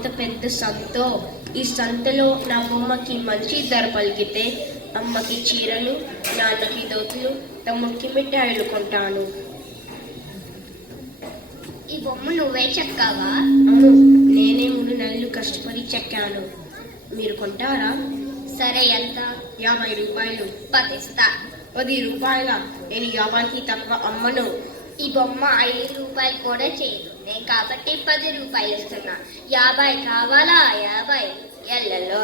ఎంత పెద్ద సంతో. ఈ సంతలో నా బొమ్మకి మంచి ధర పలికితే అమ్మకి చీరలు, నాన్నకి దోతులు, తమ్ముడికి మిఠాయిలు కొంటాను. ఈ బొమ్మ నువ్వే చెక్కావా? అవును, నేనే 3 నెలలు కష్టపడి చెక్కాను. మీరు కొంటారా? సరే, ఎంత? 50 రూపాయలు. 10 ఇస్తా. 10 రూపాయల? నేను 50కి తక్కువ అమ్మను. ఈ బొమ్మ 5 రూపాయలు కూడా చేయదు. నేను కాబట్టి 10 రూపాయలు ఇస్తున్నా. 50 కావాలా? 50. ఎల్లలో.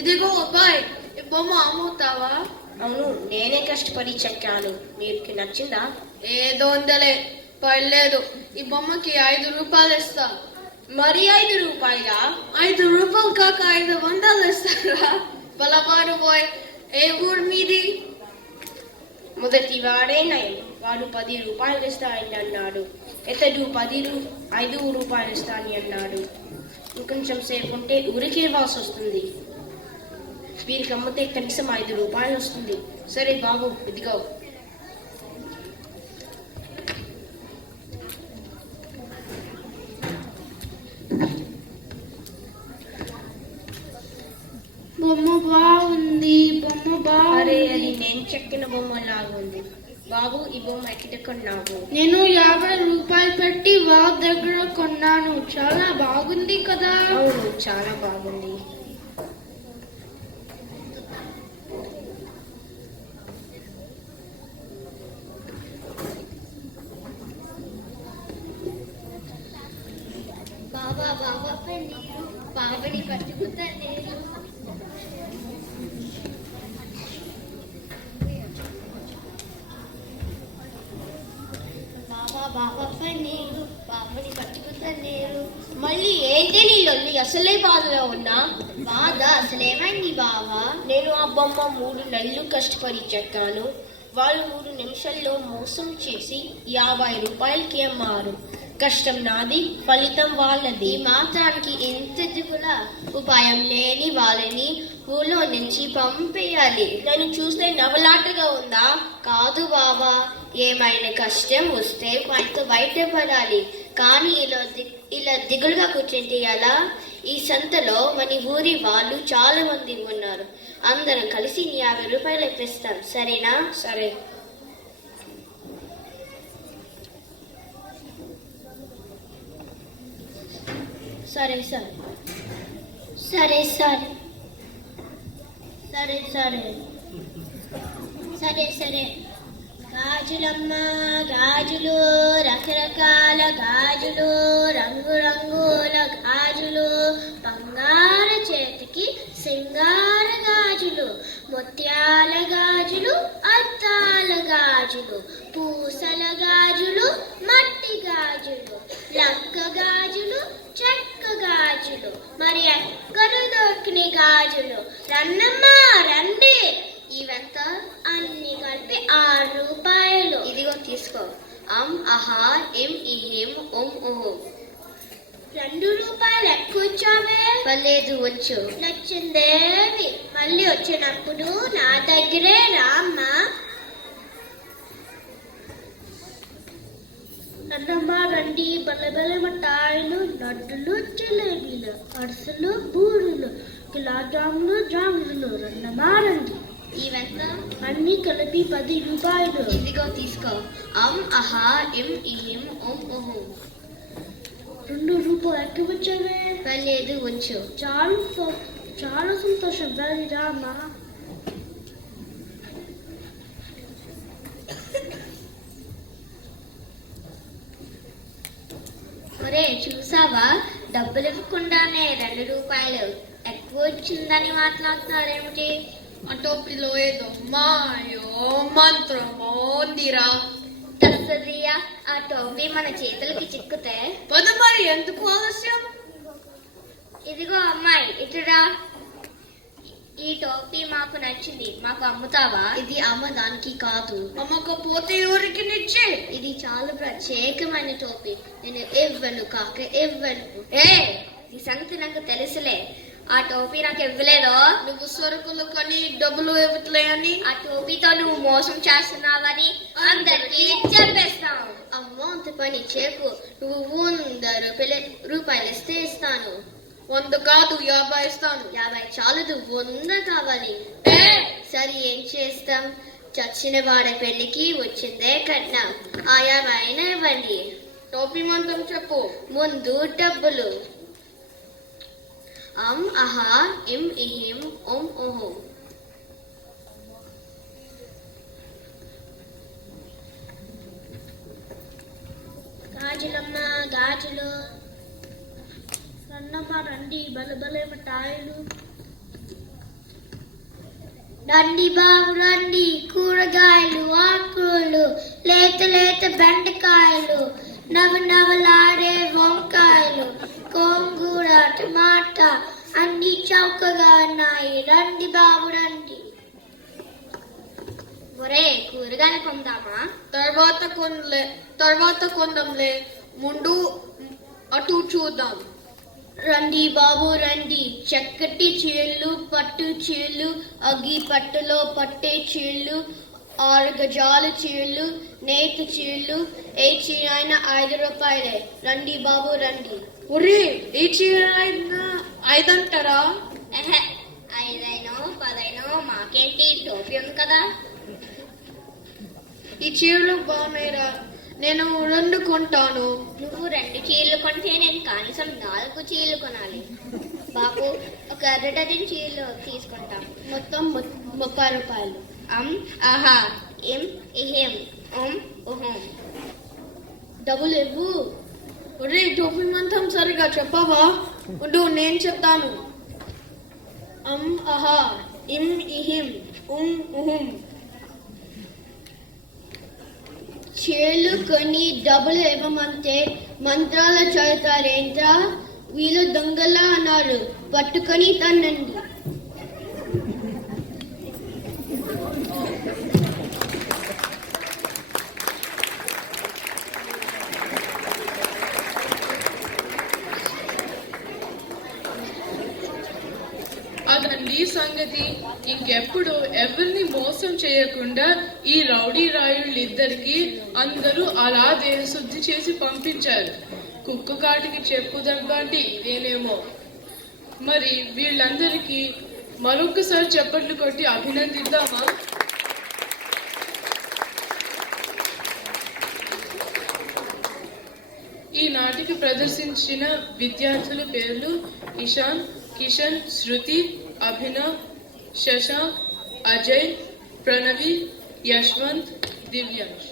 ఇదిగో అబ్బాయి, ఈ బొమ్మ అమ్ముతావా? అవును, నేనే కష్టపడి చెక్కాను. మీకు నచ్చిందా? ఏదో ఉందలే, పర్లేదు. ఈ బొమ్మకి 5 రూపాయలు ఇస్తా. మరి 5 రూపాయలా? 5 రూపాయలు కాక 500 ఇస్తారా? బలవాడు బాయ్. ఏ ఊరు మీది? మొదటి వాడే నయం. వాడు 10 రూపాయలు ఇస్తానని అన్నాడు. ఇతడు 5 రూపాయలు ఇస్తానని అన్నాడు. ఇంకొంచెం సేపు ఉంటే ఊరికే వాసు వస్తుంది. వీరికి అమ్మితే కనీసం 5 రూపాయలు వస్తుంది. సరే బాబు, ఇదిగో. బొమ్మ బాగుంది. అరే, అది నేను చెక్కిన బొమ్మ లాగా ఉంది. బాబు, ఈ బొమ్మ ఎక్కడ కొన్నావు? నేను 50 రూపాయలు పెట్టి వాళ్ళ దగ్గర కొన్నాను. చాలా బాగుంది కదా? అవును, చాలా బాగుంది. బాబా బాబని పట్టుకుతా నేను. బాబని పట్టుకుతా నేను. మళ్ళీ ఏంటి నీ లొల్లి? అసలే బాధలో ఉన్నా. బాధ అసలేమైంది బావా? నేను ఆ బొమ్మ 3 నెలలు కష్టపడి చెక్కాను. వాళ్ళు 3 నిమిషాల్లో మోసం చేసి 50 రూపాయలకి అమ్మారు. కష్టం నాది, ఫలితం వాళ్ళది. ఈ మాత్రానికి ఎంత దిగులా? ఉపాయం లేని వాళ్ళని ఊళ్ళో నుంచి పంపేయాలి. నన్ను చూస్తే నవలాటగా ఉందా? కాదు బాబా, ఏమైనా కష్టం వస్తే వాటితో బయటపడాలి. కానీ ఇలా దిగులుగా కూర్చుంటే ఎలా? ఈ సంతలో మన ఊరి వాళ్ళు చాలా మంది ఉన్నారు. అందరం కలిసి 50 రూపాయలు ఇప్పిస్తాం, సరేనా? సరే. సరే సరే సరే సరే సరే సరే సరే సరే గాజులమ్మ గాజులు, రకరకాల గాజులు, రంగురంగుల గాజులు, బంగార చేతికి సింగార గాజులు, ముత్యాల గాజులు, అద్దాల గాజులు, పూసల గాజులు, మట్టి గాజులు, లక్క గాజులు, చెక్క గాజులు, మరి ఎక్కడ దొరికిన గాజులు. రన్నమ్మా రండి. ఇవంతా అన్ని కలిపి 6 రూపాయలు. ఇదిగో తీసుకో. అహా ఎం ఇహేం ఓం ఓహో. 2 రూపాయలు ఎక్కువ వచ్చావే. పర్లేదు, వచ్చు. నచ్చిందేవి. మళ్ళీ వచ్చినప్పుడు నా దగ్గరే రామ్మా. అన్నమ్మా రండి. బలబల మిఠాయిలు, లడ్డులు, జిలేబీలు, అరిసెలు, బూరెలు, గులాబ్ జాములు. రన్నమ్మా రండి. ఇవంతా అన్ని కలిపి 10 రూపాయలు. ఇదిగో తీసుకో. అహా ఎం ఇహేం ఓం ఓహో. 2 రూపాయలు ఎక్కువ వచ్చావే. పర్లేదు, వచ్చు. చాలా సంతోషం. రామ్మా. ఒరే, చూసావా? డబ్బులు ఇవ్వకుండానే 2 రూపాయలు ఎక్కువ వచ్చిందని మాట్లాడుతున్నారేమిటి? ఆ టోపీలో ఏదో మాయో మంత్రమో ఉందిరా. తస్సదియా, ఆ టోపీ మన చేతులకి చిక్కుతే. పద మరి, ఎందుకు ఆలస్యం? ఇదిగో అమ్మాయి, ఇటురా. ఈ టోపీ మాకు నచ్చింది, మాకు అమ్ముతావా? ఇది అమ్మదానికి కాదు. అమ్మకపోతే ఎవరికి నిచ్చే? ఇది చాలా ప్రత్యేకమైన టోపీ. నేను ఇవ్వను కాక ఇవ్వను. ఈ సంగతి నాకు తెలుసులే. ఆ టోపీ నాకు ఇవ్వలేదో? నువ్వు సరుకులు కొని డబ్బులు ఇవ్వట్లే అని ఆ టోపీతో నువ్వు మోసం చేస్తున్నావని అందరికీ చెప్పేస్తావు. అమ్మో, అంత పని చేకు. నువ్వు 100 రూపాయలు ఇస్తే ఇస్తాను. 100 కాదు 50 ఇస్తాను. 50 చాలదు, 100 కావాలి. సరే, ఏం చేస్తాం? చచ్చిన వాడి పెళ్లికి వచ్చిందే కట్నం. ఆ 50 అయినా ఇవ్వండి. టోపీ మంత్రం చెప్పు. ముందు డబ్బులు. అం అహా ఇం ఇహిం ఓం ఓహో. గాజులమ్మ గాజులు. రండమ్మ రండి, బలబలే మిఠాయిలు. రండి బాబు రండి, కూరగాయలు, ఆకులు, లేత లేత బెండకాయలు, నవనవలాడే వంకాయలు, గోంగూర, టమాటా అన్ని చౌకగా ఉన్నాయి. రండి బాబు రండి. ఒరే, కూరగాయలు కొందామా? తర్వాత కొందాంలే, ముందు అటు చూద్దాం. రండి బాబు రండి. చక్కటి చీరలు, పట్టు చీరలు, అగ్గి పట్టులో పట్టే చీరలు, 6 గజాల చీరలు, నేత చీరలు, ఏ చీర అయినా 5 రూపాయలే. రండి బాబు రండి. ఒరే, ఈ చీర 5 అంటారా? 5 10 మాకేంటి, టోపీ ఉంది కదా. ఈ చీరలు బాగున్నాయిరా, నేను 2 కొంటాను. నువ్వు 2 చీరలు కొంటే నేను కనీసం 4 చీరలు కొనాలి. బాబు, ఒక అర్ధ డజన్ చీరలు తీసుకుంటాం. మొత్తం 30 రూపాయలు. అం ఆహా ఇం ఇహిం ఓం ఓహం. డబ్బులు ఇవ్వు. ఒరే, టోపీ మంత్రం సరిగా చెప్పవా? ఉండు, నేను చెప్తాను. అం అహా ఇం ఇహిం ఉం ఉహుం. చీరలు కొని డబ్బులు ఇవ్వమంటే మంత్రాలు చదువుతారేంట్రా? వీళ్ళు దొంగలా అన్నారు, పట్టుకొని తన్నండి. అదండి సంగతి. ఇంకెప్పుడు ఎవరిని మోసం చేయకుండా ఈ రౌడీ రాయుళ్ళిద్దరికి అందరూ అలా దేహశుద్ధి చేసి పంపించారు. కుక్క కాటికి చెప్పు దెబ్బ అంటే ఇదేనేమో. మరి వీళ్ళందరికీ మరొకసారి చప్పట్లు కొట్టి అభినందిద్దామా? ఈ నాటికి ప్రదర్శించిన విద్యార్థుల పేర్లు ఇషాన్, కిషన్, శృతి, అభినవ్, శశాంక్, అజయ్, ప్రణవి, యశ్వంత్, దివ్యాంశ్.